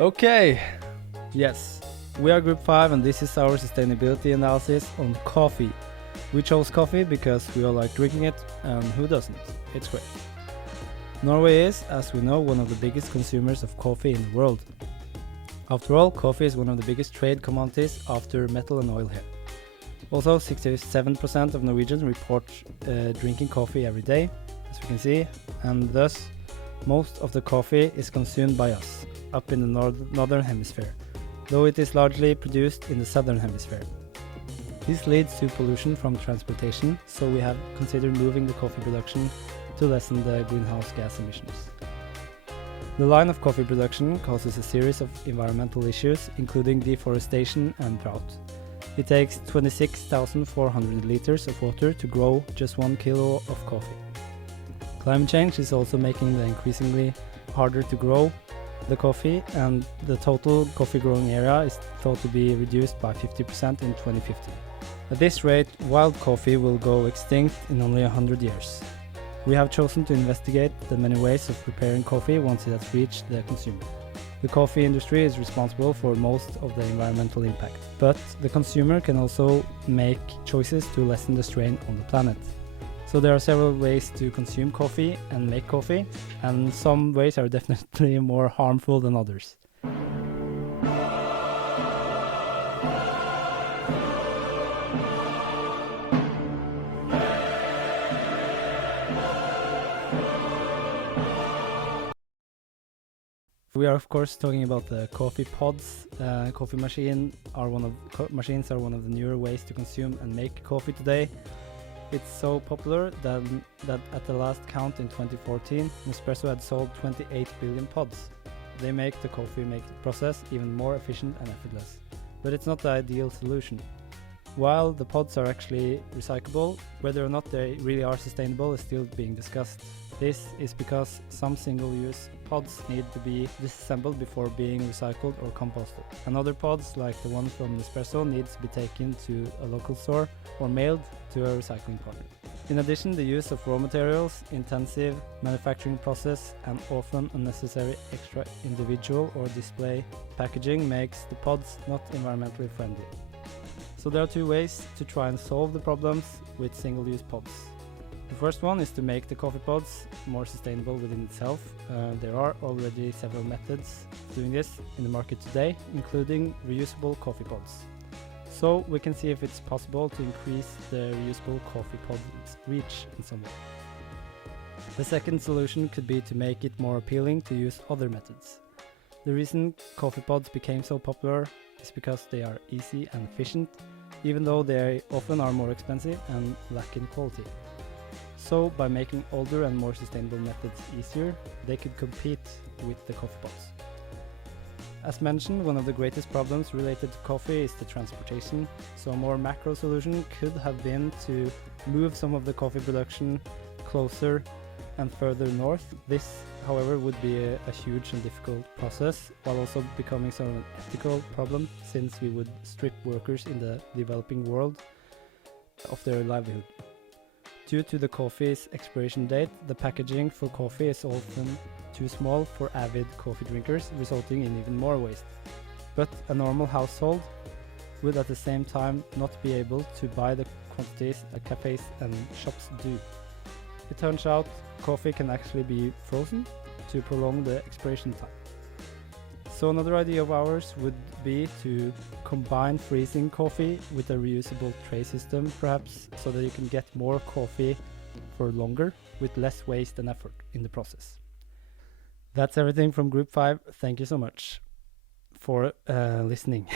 Okay, yes, we are Group 5 and this is our sustainability analysis on coffee. We chose coffee because we all like drinking it, and who doesn't? It's great. Norway is, as we know, one of the biggest consumers of coffee in the world. After all, coffee is one of the biggest trade commodities after metal and oil here. Also, 67% of Norwegians report drinking coffee every day, as we can see, and thus most of the coffee is consumed by us, up in the northern hemisphere, though it is largely produced in the southern hemisphere. This leads to pollution from transportation, so we have considered moving the coffee production to lessen the greenhouse gas emissions. The line of coffee production causes a series of environmental issues, including deforestation and drought. It takes 26,400 liters of water to grow just 1 kilo of coffee. Climate change is also making it increasingly harder to grow the coffee, and the total coffee growing area is thought to be reduced by 50% in 2050. At this rate, wild coffee will go extinct in only 100 years. We have chosen to investigate the many ways of preparing coffee once it has reached the consumer. The coffee industry is responsible for most of the environmental impact, but the consumer can also make choices to lessen the strain on the planet. So there are several ways to consume coffee and make coffee, and some ways are definitely more harmful than others. We are of course talking about the coffee pods. Coffee machines are one of the newer ways to consume and make coffee today. It's so popular that at the last count in 2014, Nespresso had sold 28 billion pods. They make the coffee making process even more efficient and effortless. But it's not the ideal solution. While the pods are actually recyclable, whether or not they really are sustainable is still being discussed. This is because some single-use pods need to be disassembled before being recycled or composted. And other pods, like the one from Nespresso, needs to be taken to a local store or mailed to a recycling partner. In addition, the use of raw materials, intensive manufacturing process, and often unnecessary extra individual or display packaging makes the pods not environmentally friendly. So there are two ways to try and solve the problems with single-use pods. The first one is to make the coffee pods more sustainable within itself. There are already several methods of doing this in the market today, including reusable coffee pods. So we can see if it's possible to increase the reusable coffee pod's reach in some way. The second solution could be to make it more appealing to use other methods. The reason coffee pods became so popular is because they are easy and efficient, even though they often are more expensive and lack in quality. So by making older and more sustainable methods easier, they could compete with the coffee pods. As mentioned, one of the greatest problems related to coffee is the transportation, so a more macro solution could have been to move some of the coffee production closer and further north. This, however, would be a huge and difficult process, while also becoming sort of an ethical problem, since we would strip workers in the developing world of their livelihood. Due to the coffee's expiration date, the packaging for coffee is often too small for avid coffee drinkers, resulting in even more waste. But a normal household would at the same time not be able to buy the quantities that cafes and shops do. It turns out coffee can actually be frozen to prolong the expiration time. So another idea of ours would be to combine freezing coffee with a reusable tray system, perhaps, so that you can get more coffee for longer with less waste and effort in the process. That's everything from Group 5. Thank you so much for listening.